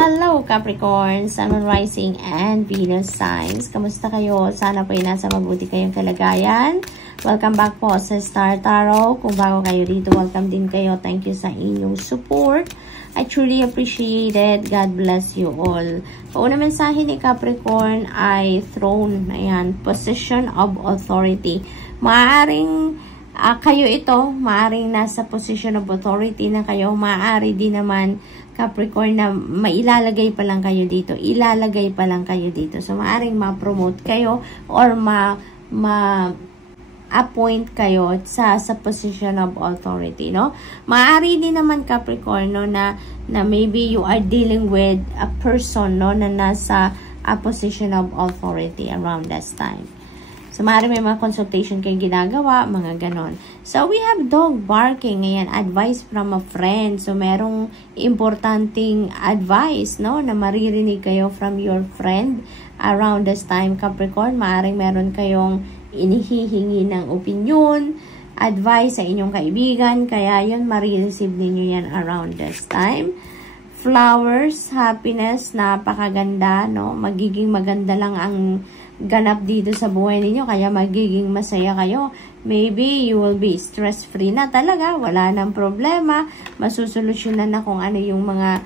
Hello Capricorn, Sun, Moon, Rising, and Venus signs. Kamusta kayo? Sana po ay nasa mabuti kayong kalagayan. Welcome back po sa Star Tarot. Kung bago kayo dito, welcome din kayo. Thank you sa inyong support. I truly appreciate it. God bless you all. Pauna mensahe ni Capricorn ay throne. Ayan, position of authority. Maaaring kayo ito, maaaring nasa position of authority na kayo. Maaari din naman Capricorn na mailalagay pa lang kayo dito. Ilalagay pa lang kayo dito. So, maaaring ma-promote kayo or ma-appoint kayo sa position of authority, no? Maaari din naman Capricorn, no, na maybe you are dealing with a person, no, na nasa a position of authority around this time. So, maaari may mga consultation kayong ginagawa, mga ganon. So, we have dog barking. Ayan, advice from a friend. So, merong importanteng advice, no, na maririnig kayo from your friend around this time, Capricorn. Maaring meron kayong inihihingi ng opinion, advice sa inyong kaibigan. Kaya yun, marireceive ninyo yan around this time. Flowers, happiness, napakaganda, no? Magiging maganda lang ang ganap dito sa buhay ninyo, kaya magiging masaya kayo. Maybe you will be stress-free na talaga, wala nang problema, masusolusyonan na kung ano yung mga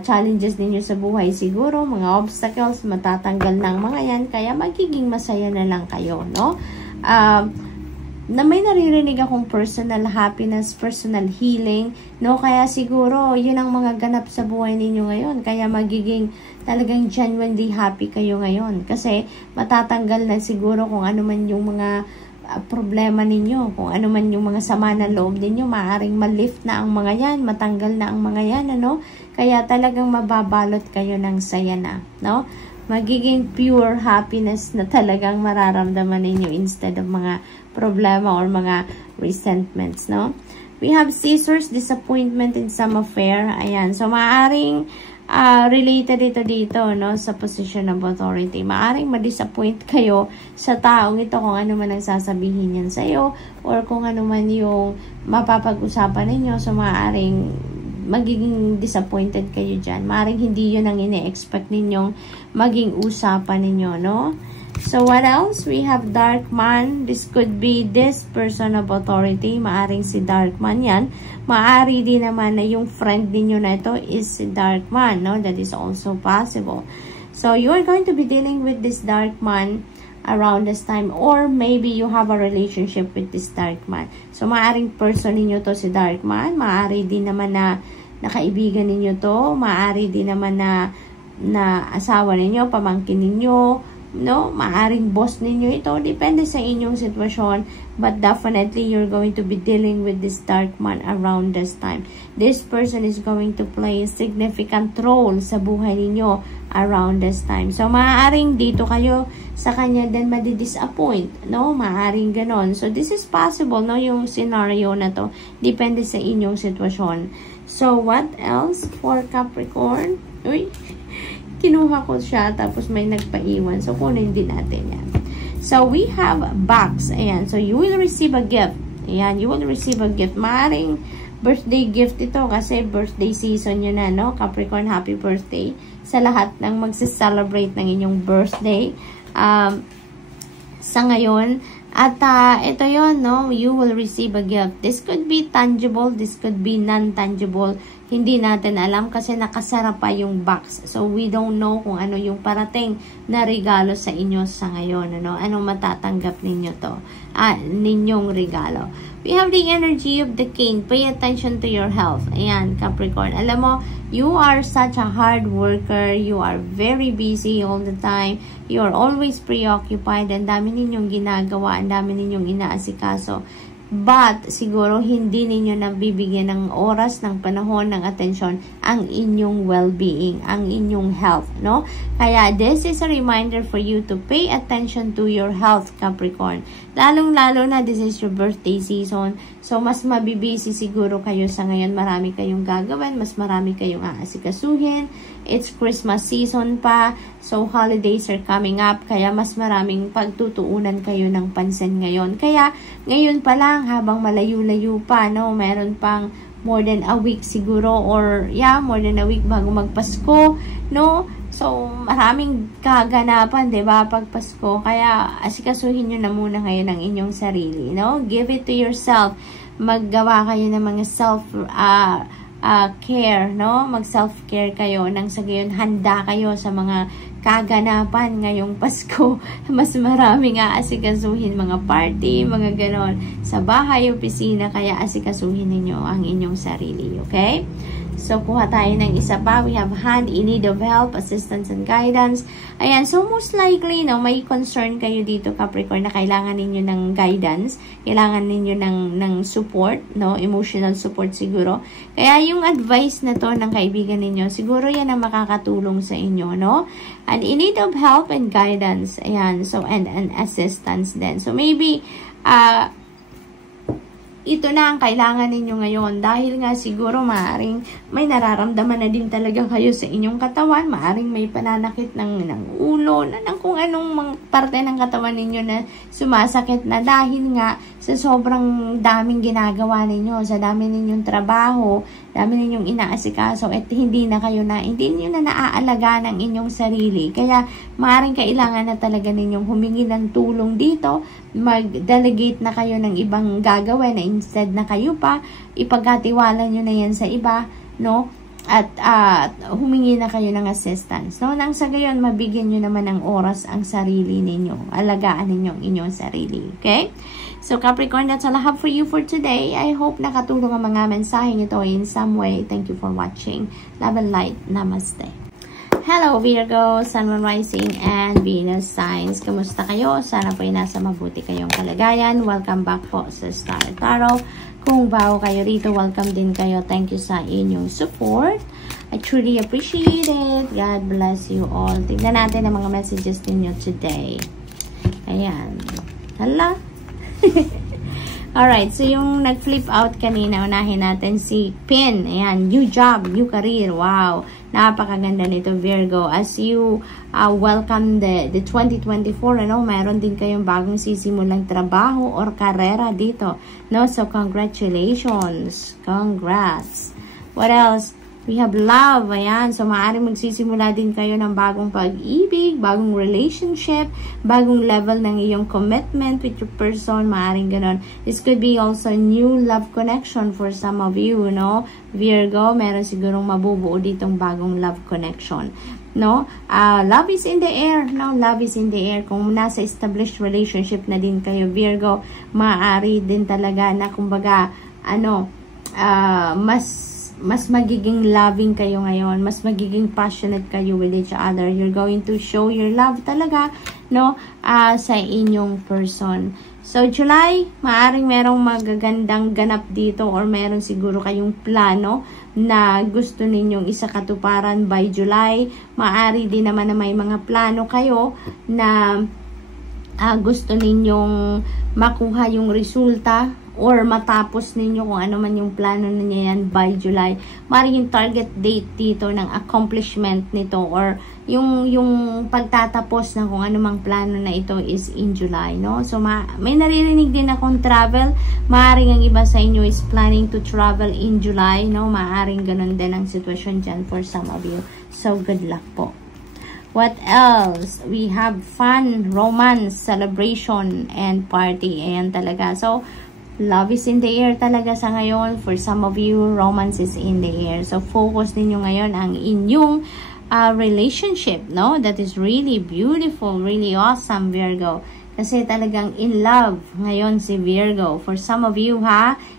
challenges ninyo sa buhay siguro, mga obstacles, matatanggal ng mga yan, kaya magiging masaya na lang kayo, no? Na may naririnig akong personal happiness, personal healing, no? Kaya siguro, yun ang mga ganap sa buhay ninyo ngayon. Kaya magiging talagang genuinely happy kayo ngayon. Kasi matatanggal na siguro kung ano man yung mga problema ninyo, kung ano man yung mga sama ng loob ninyo, maaaring ma-lift na ang mga yan, matanggal na ang mga yan, ano? Kaya talagang mababalot kayo ng saya na, no? Magiging pure happiness na talagang mararamdaman ninyo instead of mga problema or mga resentments, no? We have scissors, disappointment in some affair. Ayan. So, maaring related ito dito, no? Sa position of authority. Maaring ma-disappoint kayo sa taong ito kung ano man ang sasabihin yan sa'yo or kung ano man yung mapapag-usapan ninyo. So, maaring magiging disappointed kayo dyan. Maaring hindi yun ang ine-expect ninyong maging usapan ninyo, no? So, what else? We have dark man. This could be this person of authority. Maaring si dark man yan. Maari din naman na yung friend ninyo na ito is si dark man, no? That is also possible. So, you are going to be dealing with this dark man around this time, or maybe you have a relationship with this dark man. So, maaring person ninyo to si dark man. Maari din naman na kaibigan ninyo to. Maari din naman na asawa ninyo, pamangkin ninyo, no? Maaring boss ninyo ito. Depende sa inyong sitwasyon. But definitely, you're going to be dealing with this dark man around this time. This person is going to play a significant role sa buhay ninyo around this time. So, maaaring dito kayo sa kanya din madi-disappoint, no? Maaaring ganon. So, this is possible, no? Yung scenario na to. Depende sa inyong sitwasyon. So, what else for Capricorn? Uy! Kinuha ko siya, tapos may nagpaiwan. So, kunin din natin yan. So, we have box. Ayan. So, you will receive a gift. Ayan. You will receive a gift. Maaring birthday gift ito kasi birthday season yun na, no? Capricorn, happy birthday sa lahat ng magse-celebrate ng inyong birthday sa ngayon. At ito yon, no? You will receive a gift. This could be tangible. This could be non-tangible. Hindi natin alam kasi nakasara pa yung box. So, we don't know kung ano yung parating na regalo sa inyo sa ngayon. Ano? Anong matatanggap ninyo to? Ninyong regalo. We have the energy of the king. Pay attention to your health. Ayan, Capricorn. Alam mo, you are such a hard worker. You are very busy all the time. You are always preoccupied. Ang dami ninyong ginagawa. Ang dami ninyong inaasikaso. But, siguro, hindi ninyo nabibigyan ng oras, ng panahon, ng atensyon ang inyong well-being, ang inyong health, no? Kaya, this is a reminder for you to pay attention to your health, Capricorn. Lalong-lalo na, this is your birthday season. So, mas mabibisi siguro kayo sa ngayon. Marami kayong gagawin, mas marami kayong aasikasuhin. It's Christmas season pa. So, holidays are coming up. Kaya, mas maraming pagtutuunan kayo ng pansin ngayon. Kaya, ngayon pa lang, habang malayo-layo pa, no? Meron pang more than a week siguro, or yeah, more than a week bago magpasko, no? So, maraming kaganapan, diba, pag Pasko. Kaya, asikasuhin nyo na muna ngayon ang inyong sarili, no? Give it to yourself. Maggawa kayo ng mga care, no? Mag-self-care kayo nang sa gayon handa kayo sa mga kaganapan ngayong Pasko. Mas marami nga asikasuhin, mga party, mga ganon. Sa bahay, opisina, kaya asikasuhin ninyo ang inyong sarili, okay? So, kuha tayo ng isa pa. We have hand in need of help, assistance, and guidance. Ayan. So, most likely, no, may concern kayo dito, Capricorn, na kailangan ninyo ng guidance. Kailangan ninyo ng support, no? Emotional support siguro. Kaya, yung advice na to ng kaibigan ninyo, siguro yan ang makakatulong sa inyo, no? And in need of help and guidance. Ayan. So, and assistance din. So, maybe, ito na ang kailangan ninyo ngayon dahil nga siguro maaring may nararamdaman na din talaga kayo sa inyong katawan, maaring may pananakit ng ulo, ng kung anong parte ng katawan ninyo na sumasakit na dahil nga sa sobrang daming ginagawa ninyo, sa dami ninyong trabaho, dami ninyong inaasikaso at hindi nyo na naaalaga ng inyong sarili. Kaya maaring kailangan na talaga ninyong humingi ng tulong dito, mag-delegate na kayo ng ibang gagawin na instead na kayo pa, ipagkatiwala nyo na yan sa iba, no? At humingi na kayo ng assistance, no? Nang sa gayon, mabigyan nyo naman ng oras ang sarili ninyo. Alagaan ninyo ang inyong sarili, okay? So, Capricorn, that's all I have for you for today. I hope nakatulong ang mga mensaheng ito in some way. Thank you for watching. Love and light. Namaste. Hello Virgo, Sun, Moon, Rising, and Venus signs. Kamusta kayo? Sana po ay nasa mabuti kayong kalagayan. Welcome back po sa Star Tarot. Kung bago kayo rito, welcome din kayo. Thank you sa inyong support. I truly appreciate it. God bless you all. Tignan natin ang mga messages ninyo today. Ayan. Hala. Alright, so yung nag-flip out kanina, unahin natin si Pin. Ayan, new job, new career. Wow, napakaganda nito, Virgo. As you welcome the 2024, ano, mayroon din kayong bagong sisimulang trabaho or karera dito. No, so congratulations. Congrats. What else? We have love. Ayan. So, maaaring magsisimula din kayo ng bagong pag-ibig, bagong relationship, bagong level ng iyong commitment with your person. Maaaring ganon. This could be also new love connection for some of you, no? Virgo, meron sigurong mabubuo ditong bagong love connection. No? Love is in the air. No? Love is in the air. Kung nasa established relationship na din kayo, Virgo, maaari din talaga na, kumbaga, mas magiging loving kayo ngayon, mas magiging passionate kayo with each other. You're going to show your love talaga, no, sa inyong person. So, July, maaring merong magagandang ganap dito or meron siguro kayong plano na gusto ninyong isakatuparan by July. Maari din naman na may mga plano kayo na gusto ninyong makuha yung resulta or matapos ninyo kung ano man yung plano ninyo yan by July. Maaaring yung target date dito ng accomplishment nito or yung pagtatapos ng kung ano mang plano na ito is in July, no? So, may naririnig din akong travel. Maaaring ang iba sa inyo is planning to travel in July, no? Maaaring ganun din ang sitwasyon dyan for some of you. So, good luck po. What else? We have fun, romance, celebration, and party. Ayan talaga. So, love is in the air talaga sa ngayon. For some of you, romance is in the air. So, focus ninyo ngayon ang inyong relationship, no? That is really beautiful, really awesome, Virgo. Kasi talagang in love ngayon si Virgo. For some of you,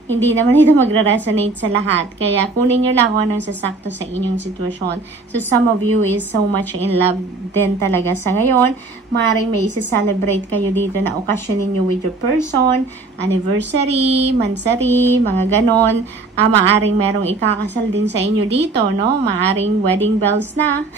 hindi naman ito magre-resonate sa lahat. Kaya kunin nyo lang kung anong sasakto sa inyong sitwasyon. So some of you is so much in love din talaga sa ngayon. Maaaring may isa-celebrate kayo dito na okasyon ninyo with your person, anniversary, mansari, mga ganon. Maaaring merong ikakasal din sa inyo dito, no? Maaaring wedding bells na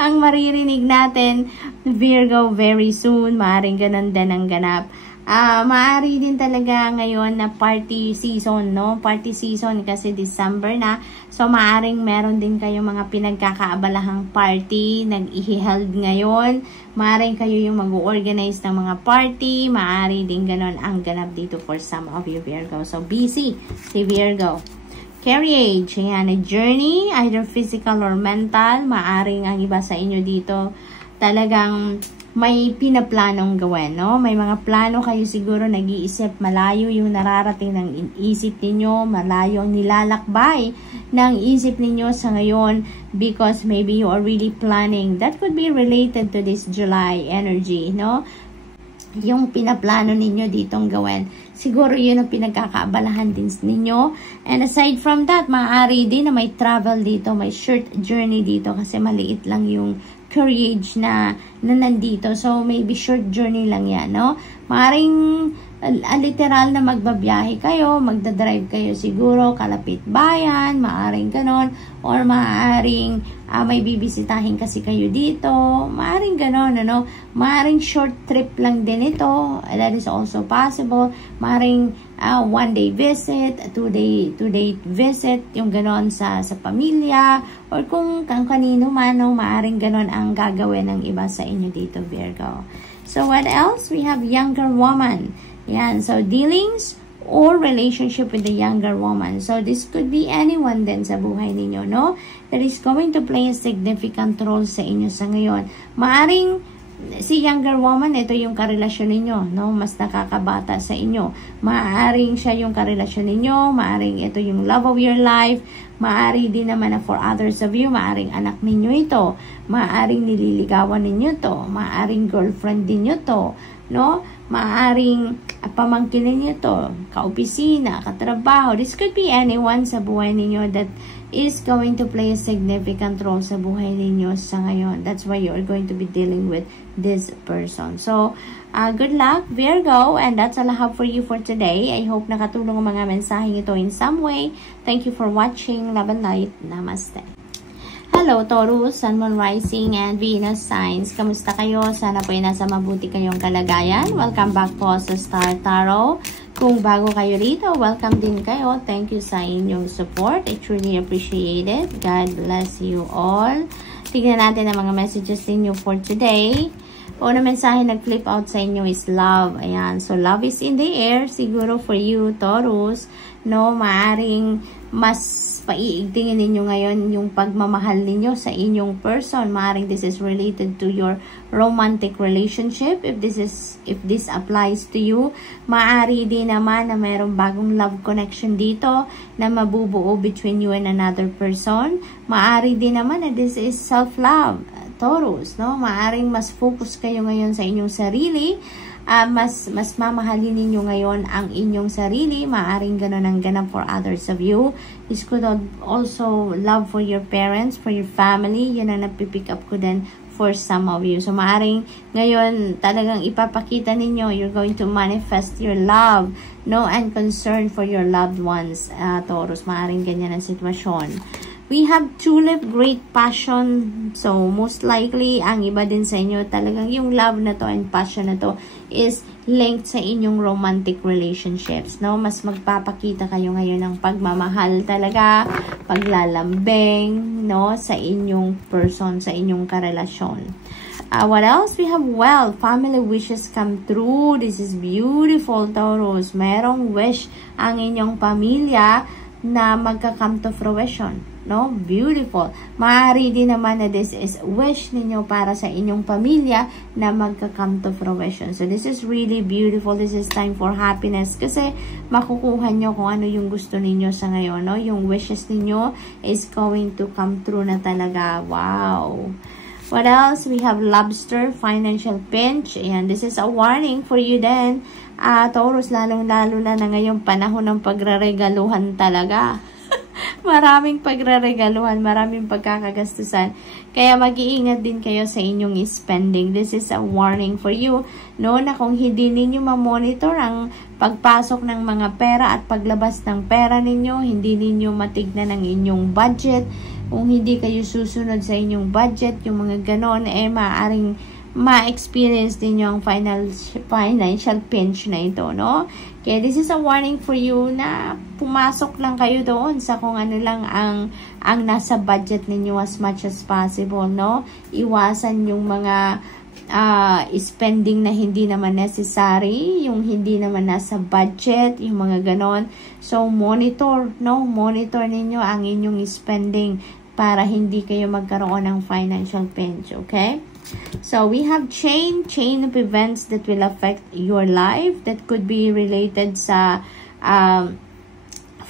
ang maririnig natin, Virgo, very soon. Maaaring ganon din ang ganap. Maaari din talaga ngayon na party season, no? Party season kasi December na. So, maaring meron din kayo mga pinagkakaabalahang party nag-i-held ngayon. Maaring kayo yung mag-organize ng mga party. Maaari din ganon ang ganap dito for some of you, Virgo. So, busy si Virgo. Carriage, ayan, a journey, either physical or mental. Maaring ang iba sa inyo dito talagang may pinaplanong gawin, no? May mga plano kayo siguro nag-iisip, malayo yung nararating ng isip ninyo, malayo ang nilalakbay ng isip ninyo sa ngayon because maybe you are really planning. That could be related to this July energy, no? Yung pinaplano ninyo ditong gawin. Siguro yun ang pinagkakaabalahan din ninyo. And aside from that, maaari din na may travel dito, may short journey dito kasi maliit lang yung courage na nandito. So, maybe short journey lang yan, no? Maaring literal na magbabiyahe kayo, magdadrive kayo siguro, kalapit bayan, maaring ganon, or maaring may bibisitahin kasi kayo dito, maaring ganon, ano? Maaring short trip lang din ito, that is also possible. Maaring one day visit, two day visit, yung ganon sa pamilya, or kung kanino man, no, maaring ganon ang gagawin ng iba sa inyo dito, Virgo. So, what else? We have younger woman. Yan. So, dealings or relationship with the younger woman. So, this could be anyone din sa buhay ninyo, no? That is going to play a significant role sa inyo sa ngayon. Maaring si younger woman, ito yung karelasyon ninyo, no? Mas nakakabata sa inyo. Maaring siya yung karelasyon ninyo. Maaring ito yung love of your life. Maari din naman na for others of you, maaring anak ninyo ito. Maaring nililigawan ninyo to. Maaring girlfriend ninyo to, no? Maaring pamangkin ninyo to. Kaopisina, katrabaho. This could be anyone sa buhay ninyo that is going to play a significant role sa buhay ninyo sa ngayon. That's why you're going to be dealing with this person. So, good luck, Virgo, and that's all I have for you for today. I hope nakatulong ang mga mensaheng ito in some way. Thank you for watching. Love and light. Namaste. Hello, Taurus, Sun, Moon, Rising, and Venus signs. Kamusta kayo? Sana po ay nasa mabuti kayong kalagayan. Welcome back po sa Star Tarot. Kung bago kayo rito, welcome din kayo. Thank you sa inyong support. I truly appreciate it. God bless you all. Tignan natin ang mga messages ninyo for today. Una mensahe nag-flip out sa inyo is love. Ayan. So, love is in the air. Siguro for you, Taurus, no, maaring mas paiigtingin ninyo ngayon yung pagmamahal ninyo sa inyong person. Maaring this is related to your romantic relationship. If this applies to you, maaari din naman na mayroong bagong love connection dito na mabubuo between you and another person. Maaari din naman na this is self-love, Taurus, no? Maaring mas focus kayo ngayon sa inyong sarili. Mas mamahalin ninyo ngayon ang inyong sarili. Maaring ganun ang ganap for others of you. This could also love for your parents, for your family. Yan ang napipick up ko din for some of you. So, maaring ngayon talagang ipapakita ninyo, you're going to manifest your love, no, and concern for your loved ones, Taurus. Maaring ganyan ang sitwasyon. We have tulip, great passion. So, most likely, ang iba din sa inyo, talagang yung love na to and passion na to is linked sa inyong romantic relationships, no? Mas magpapakita kayo ngayon ng pagmamahal talaga, paglalambing, no? Sa inyong person, sa inyong karelasyon. What else? We have wealth. Family wishes come true. This is beautiful, Taurus. Merong wish ang inyong pamilya na magka-come to fruition, no? Beautiful. Maaari din naman na this is wish ninyo para sa inyong pamilya na magka-come to fruition. So, this is really beautiful. This is time for happiness kasi makukuha nyo kung ano yung gusto ninyo sa ngayon, no? Yung wishes ninyo is going to come true na talaga. Wow! What else? We have lobster, financial pinch. Ayan, this is a warning for you then. Taurus, lalong-lalo na ngayong panahon ng pagraregaluhan talaga. Maraming pagraregaluhan, maraming pagkakagastusan. Kaya mag-iingat din kayo sa inyong spending. This is a warning for you, no, na kung hindi ninyo ma-monitor ang pagpasok ng mga pera at paglabas ng pera ninyo, hindi ninyo matignan ang inyong budget, kung hindi kayo susunod sa inyong budget, yung mga ganon, maaaring ma-experience din yung financial pinch na ito, no? Okay, this is a warning for you na pumasok lang kayo doon sa kung ano lang ang nasa budget ninyo as much as possible, no? Iwasan yung mga spending na hindi naman necessary, yung hindi naman nasa budget, yung mga ganon. So, monitor, no? Monitor ninyo ang inyong spending para hindi kayo magkaroon ng financial pinch, okay? So, we have chain of events that will affect your life that could be related sa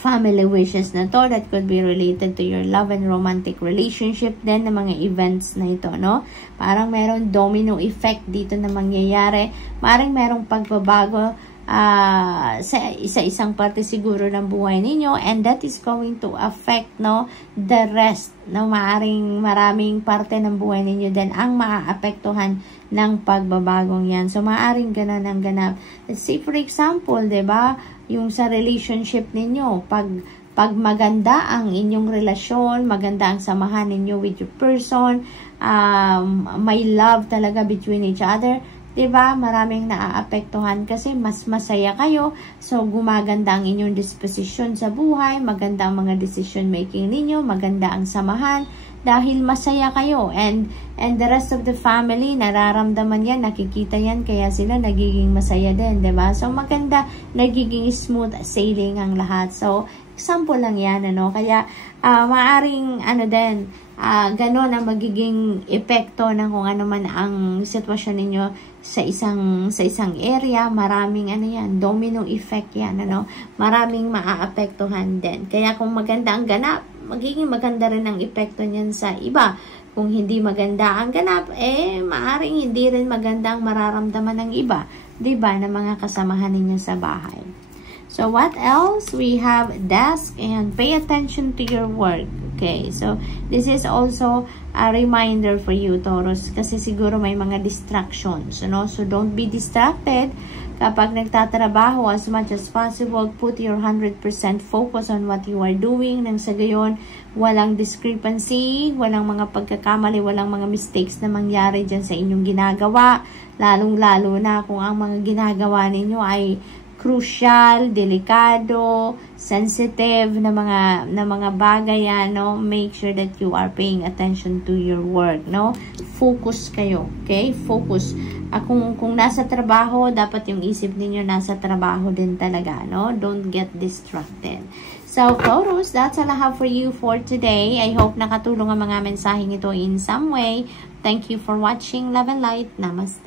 family wishes na to, that could be related to your love and romantic relationship din na mga events na ito, no? Parang meron domino effect dito na mangyayari. Parang merong pagbabago sa isang parte siguro ng buhay ninyo, and that is going to affect, no, the rest, no? Maraming parte ng buhay ninyo din ang maaapektuhan ng pagbabagong yan. So, maaring ganun ang ganap. Let's say, for example, diba, yung sa relationship ninyo, pag maganda ang inyong relasyon, maganda ang samahan ninyo with your person, may love talaga between each other, diba, maraming naaapektuhan kasi mas masaya kayo. So, gumaganda ang inyong disposition sa buhay, maganda ang mga decision making ninyo, maganda ang samahan, dahil masaya kayo, and the rest of the family nararamdaman yan, nakikita yan, kaya sila nagiging masaya din, diba? So, maganda, nagiging smooth sailing ang lahat. So, example lang yan, ano? Kaya, maaring, din, ganon ang magiging epekto ng kung ano man ang sitwasyon ninyo sa isang area. Maraming, yan, domino effect yan, ano? Maraming maaapektuhan din. Kaya, kung maganda ang ganap, magiging maganda rin ang epekto niyan sa iba. Kung hindi maganda ang ganap, maaring hindi rin maganda ang mararamdaman ng iba, diba, na mga kasamahan ninyo sa bahay. So, what else? We have desk and pay attention to your work. Okay, so, this is also a reminder for you, Taurus, kasi siguro may mga distractions, no? So, don't be distracted. Kapag nagtatrabaho, as much as possible, put your 100% focus on what you are doing. Nang sa gayon, walang discrepancy, walang mga pagkakamali, walang mga mistakes na mangyari dyan sa inyong ginagawa. Lalong-lalo na kung ang mga ginagawa ninyo ay crucial, delikado, sensitive na mga bagay yan, no? Make sure that you are paying attention to your work, no? Focus kayo, okay? Focus. Kung nasa trabaho, dapat yung isip ninyo nasa trabaho din talaga, no? Don't get distracted. So, Taurus, that's all I have for you for today. I hope nakatulong ang mga mensaheng ito in some way. Thank you for watching. Love and light. Namaste.